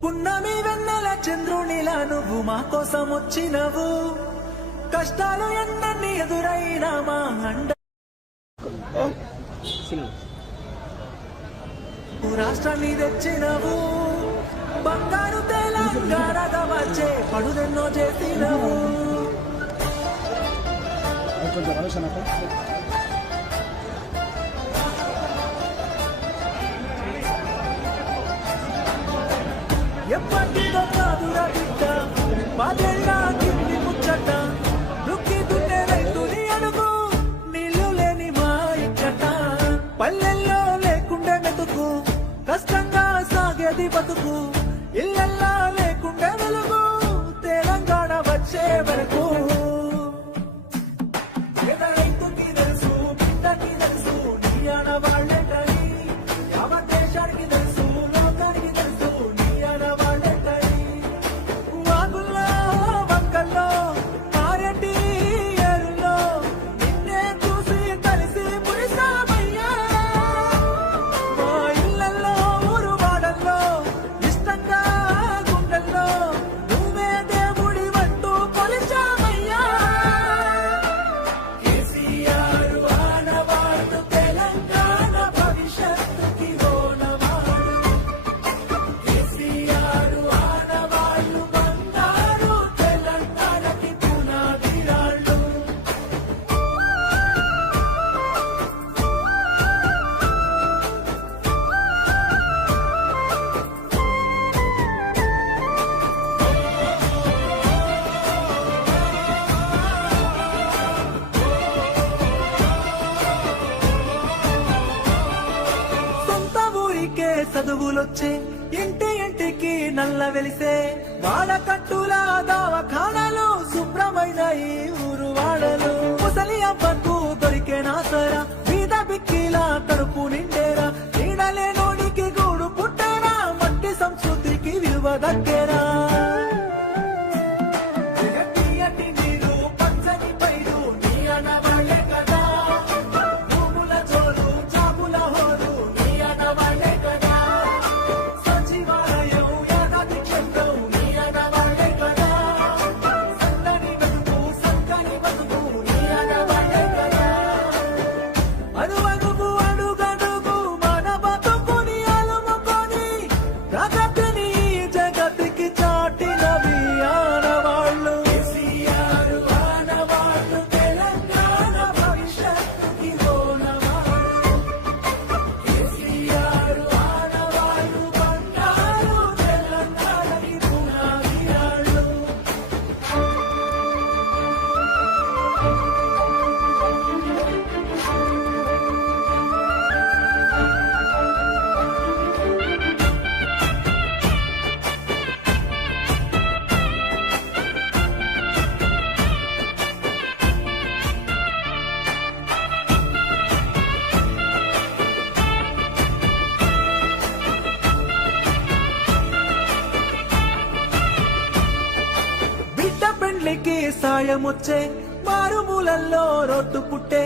పున్నమి వెన్నెల చంద్రునిలా నువ్వు మా కోసం వచ్చినవు, కష్టాలు ఎన్నన్ని ఎదురైనా మా అండ. రాష్ట్రాన్ని తెచ్చినవు, బంగారు తెలంగాణగా వచ్చే పడుదెన్నో చేసినవు. ఎప్పటిదో కాదురా బిడ్డ పదేళ్ళ కింది ముచ్చట, దుక్కి దున్నే రైతుని అడుగు నీళ్లు లేని మా ఇచ్చట. పల్లెల్లో లేకుండే మెతుకు, కష్టంగా సాగేది బతుకు, ఇళ్ళల్లా లేకుండే వెలుగు తెలంగాణ వచ్చే వరకు. రైతుకి తెలుసు, బిడ్డకి తెలుసు, నీ ఆడవాళ్లే కని, యావత్ దేశానికి తెలుసు, లోకానికి తెలుసు నీ ఆడవాళ్లే కని. వాగుల్లో వంకల్లో మారెడ్డి ఏరుల్లో నిన్నే చూసి కలిసి మురిసామయ్యా. మా ఇళ్ళల్లో ఊరు వాడల్లో ఇష్టంగా గుండెల్లో నువ్వే దేవుడి వంటూ కొలిచామయ్యా. కేసీఆర్ ఆనవాడు తెలంగాణ భవిష్యత్తుకి ఓనవాడు, కేసీఆర్ ఆనవాళ్ళు బంగారు తెలంగాణకి పునాదిరాళ్ళు. సొంత ఊరికే చదువులొచ్చే, ఇంటి ఇంటికి నల్ల వెలిసే, వాడకట్టుల దవాఖానాలు శుభ్రమైన ఈ ఊరు వాడలు. ముసలి అవ్వకు దొరికే నాసరా, బీద బిక్కిలా కడుపు నిండేరా, నీడలే నోడికి గూడు పుట్టేరా, మట్టి సంస్కృతికి విలువ దక్కేరా. జగతియటి నీరు పచ్చని పైరు నీ ఆనవాళ్లే కదా, భూముల చోరు చాపుల హోరు నీ ఆనవాళ్లే కదా, సచివాలయం యాదాద్రి క్షేత్రం నీ ఆనవాళ్లే కదా, సన్నని బతుకు సక్కని బతుకు నీ ఆనవాళ్లే కదా. అడుగడుగు అడుగడుగు మన బతుకుని అలుముకొని ప్రగతిని జగతికి చాటినవి ఆనవాళ్ళు. కేసీఆర్ ఆనవాళ్ళు తెలంగాణ భవిష్యత్తుకి ఓనవాళ్ళు, కేసీఆర్ ఆనవాళ్ళు బంగారు తెలంగాణకి పునాదిరాళ్ళు. బిడ్డ పెండ్లికి సాయమొచ్చే, మారుమూలల్లో రోడ్డు పుట్టే,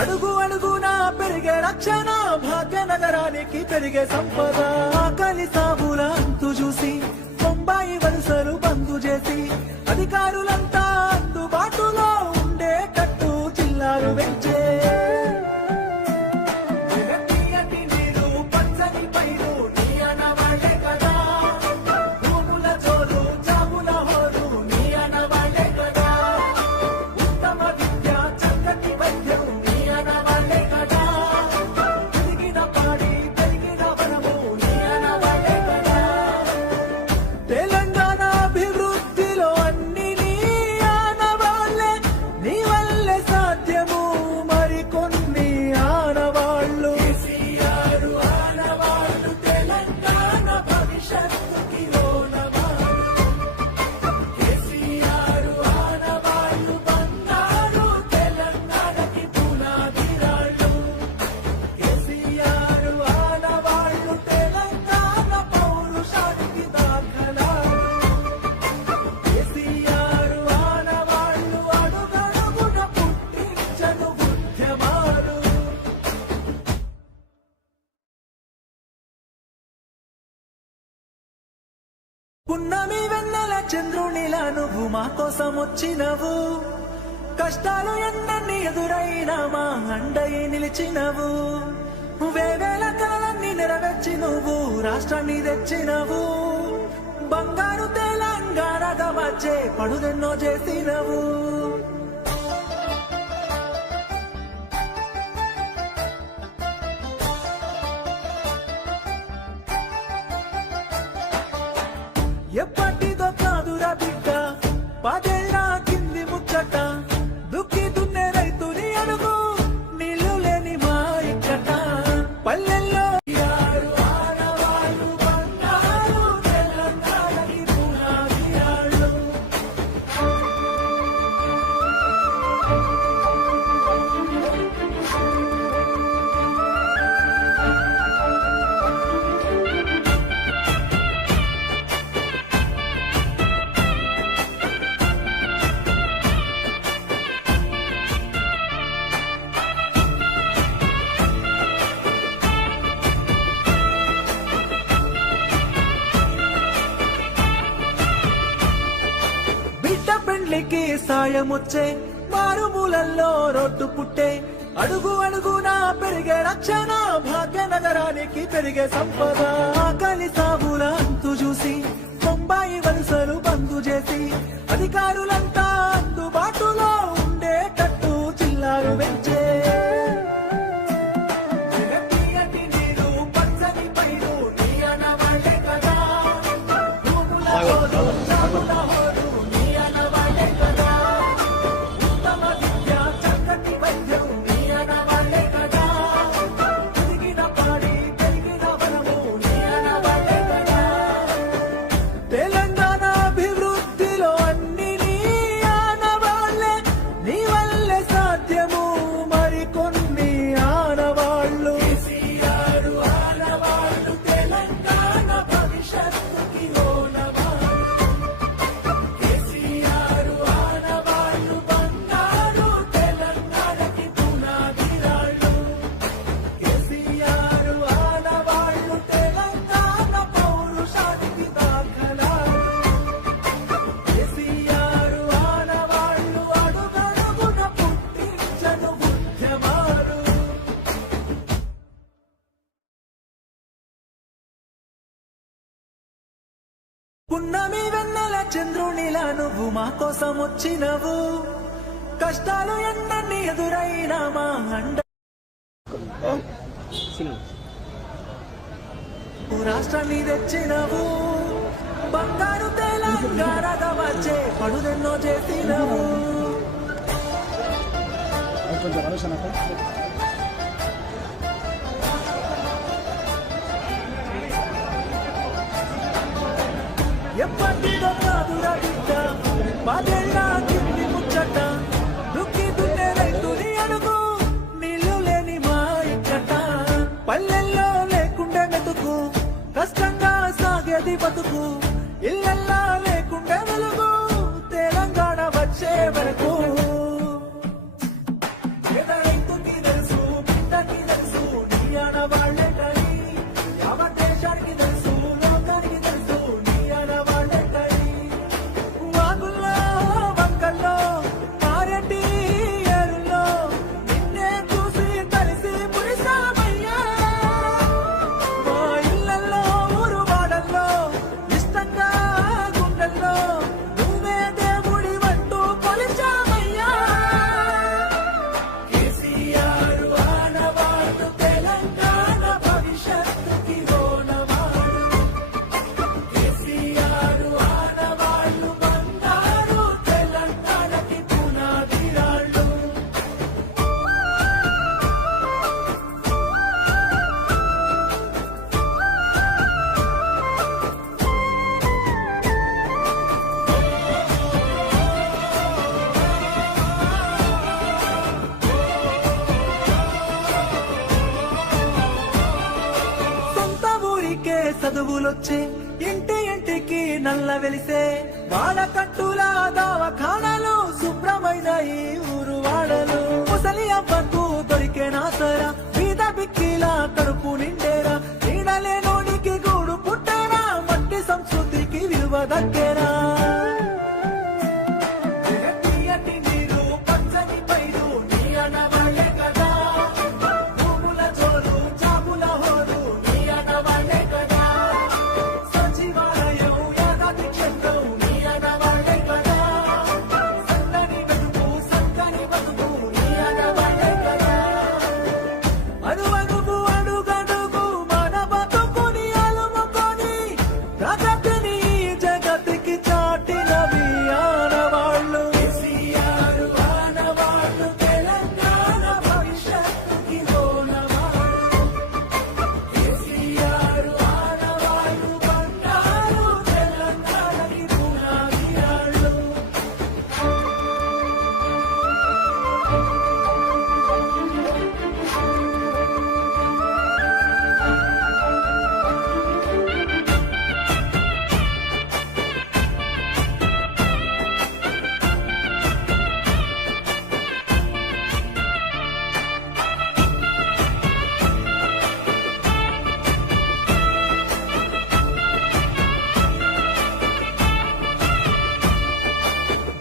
అడుగు అడుగునా పెరిగే రక్షణ, భాగ్యనగరానికి పెరిగే సంపద. ఆకలి సాగుల అంతు చూసి బొంబాయి వలసలు బంద్ చేసి, అధికారులంతా అందుబాటులో ఉండే కట్టు జిల్లాలు పెంచే. జగతియటి నీరు పచ్చని పైరు నీ ఆనవాళ్లే కదా, భూముల చోరు చాపుల హోరు నీ ఆనవాళ్లే కదా, ఉత్తమ విద్య చక్కటి వైద్యం నీ ఆనవాళ్లే కదా, పెరిగిన పాడి పెరిగిన వనము నీ ఆనవాళ్లే కదా. తెలంగాణ అభివృద్ధిలో అన్ని నీ పున్నమి వెన్నెల చంద్రునిలా నువ్వు మా కోసం వచ్చినవు, కష్టాలు ఎన్నన్ని ఎదురైనా మా అండయి నిలిచినవు, వేవేల కలలన్నీ నెరవేర్చి నువ్వు రాష్ట్రాన్ని తెచ్చినవు, బంగారు తెలంగాణగా వచ్చే పడుదెన్నో చేసినవు. ఎప్పటిదో కాదురా బిడ్డ పదేళ్ళ కింది ముచ్చట, దుక్కి దున్నే రైతుని అడుగు నీళ్లు లేని మా ఇచ్చట, పల్లెల్లో యారు ఆడవాళ్ళు బంగారు తెలంగాణకి పునాది రాళ్ళు. బిడ్డ పెండ్లికి సాయమొచ్చే మారుమూలల్లో రోడ్డు పుట్టే, అడుగు అడుగునా పెరిగే రక్షణ భాగ్యనగరానికి పెరిగే సంపద, ఆకలి సాగుల అంతు చూసి బొంబాయి వలసలు బంద్ చేసి అధికారులంతా అందుబాటులో ఉండేటట్టు చిల్లారు పెంచే, తీయటి నీరు పచ్చని పైరు నీ అనవాళ్ళే కదా, భూముల హోరు, చాముల హోరు నీ అనవాళ్ళే కదా, ఉత్తమ విద్య చక్కటి వైద్యం నీ అనవాళ్ళే కదా, తిరిగిన పాడి పెరిగిన వనము నీ అనవాళ్ళే కదా, తెలంగాణ అభివృద్ధిలో అన్ని నీ ఆనవాళ్ళే, నీ వల్లే సాధ్యము మరికొన్ని ఆనవాళ్ళు. కేసీఆర్ ఆనవాళ్ళు తెలంగాణ భవిష్యత్తుకి ఓనవాళ్ళు, కేసీఆర్ ఆనవాళ్ళు బంగారు తెలంగాణకి పునాది రాళ్ళు, కేసీఆర్ ఆనవాళ్ళు తెలంగాణ పౌరుషానికి దాఖలాలు, కేసీఆర్ ఆనవాళ్ళు అడుగడుగున పుట్టించను ఉద్యమాలు. పున్నమి వెన్నెల చంద్రునిలా నువ్వు మా కోసం వచ్చినవు, కష్టాలు ఎన్నన్ని ఎదురైనా మా అండ రాష్ట్రాన్ని తెచ్చినవు, బంగారు తెలంగాణగా వచ్చే పడుదెన్నో చేసినవు. ఎప్పటిదో కాదురా బిడ్డ పదేళ్ళ కింది ముచ్చట, దుక్కి దున్నే రైతుని అడుగు నీళ్లు లేని మా ఇచ్చట, పల్లెల్లో లేకుండే మెతుకు కష్టంగా సాగేది బతుకు, ఇళ్ళల్లా లేకుండే వెలుగు తెలంగాణ వచ్చే వరకు. పేద రైతుకి తెలుసు బిడ్డకి తెలుసు నీ ఆనవాళ్ళే కని, యావత్ దేశానికి తెలుసు లోకానికి తెలుసు నీ ఆనవాళ్ళే కని, వాగుల్లో వంకల్లో మారెడ్డి ఏరుల్లో నిన్నే చూసి కలిసి మురిసామయ్యా, మా ఇళ్ళల్లో ఊరు వాడల్లో ఇష్టంగా గుండెల్లో నువ్వే దేవుడి వంటూ కొలిచామయ్యా, కేసీఆర్ ఆనవాళ్ళు తెలంగాణ భవిష్యత్తుకి ఓనవాళ్ళు, కేసీఆర్ ఆనవాళ్ళు బంగారు తెలంగాణకి పునాది రాళ్ళు. సొంత ఊరికే చదువులొచ్చే, ఇంటి ఇంటికి నల్ల వెలిసే, వాడకట్టుల దవాఖానాలు శుభ్రమైన ఈ ఊరు వాడలు, ముసలి అవ్వకు దొరికే నాసరా బీద బిక్కిలా కడుపు నిండేరా, నీడలే నోడికి గూడు పుట్టేరా, మట్టి సంస్కృతికి విలువ అణువు అడుగడుగు మన బతుకుని అలుముకొని ప్రగతిని ఈ జగతికి చాటినవి ఆనవాళ్ళు. కేసీఆర్ ఆనవాళ్ళు, తెలంగాణ భవిష్యత్తుకి ఓనవాళ్ళు. కేసీఆర్ ఆనవాళ్ళు, బంగారు తెలంగాణకి పునాది రాళ్ళు.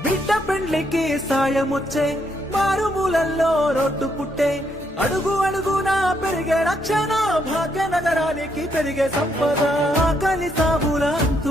బిడ్డ పెండ్లికి సాయమొచ్చే, మారుమూలల్లో రోడ్డు పుట్టే, అడుగు అడుగునా పెరిగే రక్షణ, భాగ్యనగరానికి పెరిగే సంపద, ఆకలి సాగుల అంతు